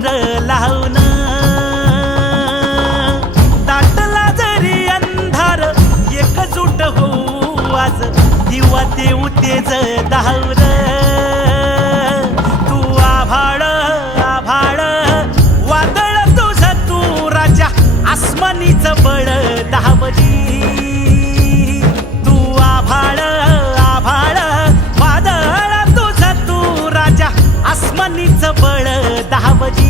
मोर लावून दाटला जरी अंधार एकजूट होऊ आज दिवा देऊ तेज दावर तू आभाळ आभाळ वादळ तुझ तू राजा आसमानीच बळ दावली तू आभाळ आभाळ वादळ तुझ तू राजा आसमानीच बळ दावली